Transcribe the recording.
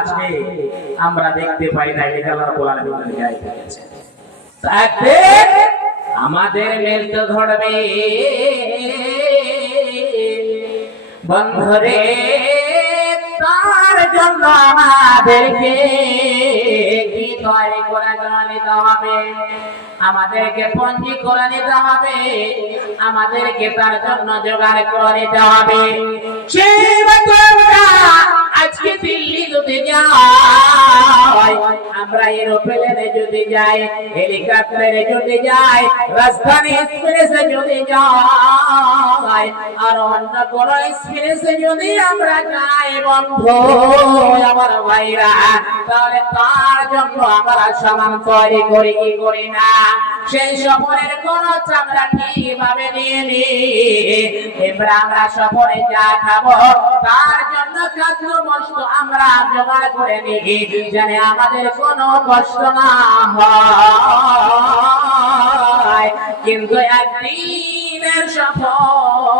আছে, আমরা দেখতে পাই না, এটা আল্লাহ রাব্বুল আলামিন গায়ে দিয়েছে। তাতে আমাদের মেল তো ধরবে। বন্ধরে তার জন্য আমাদেরকে নিতে হবে। আমাদেরকে পঞ্জি করে নিতে হবে। আমাদেরকে তার জন্য জোগাড় করে নিতে হবে। আমরা এরোপ্লেনে যদি যাই হেলিকপ্টারে যদি যাই রাজধানী এক্সপ্রেসে যদি যাই আমরা কোন বস্তু আমরা জোগাড় করে নিই জানে আমাদের কোনো কষ্ট না হয়। কিন্তু একদিনের সফর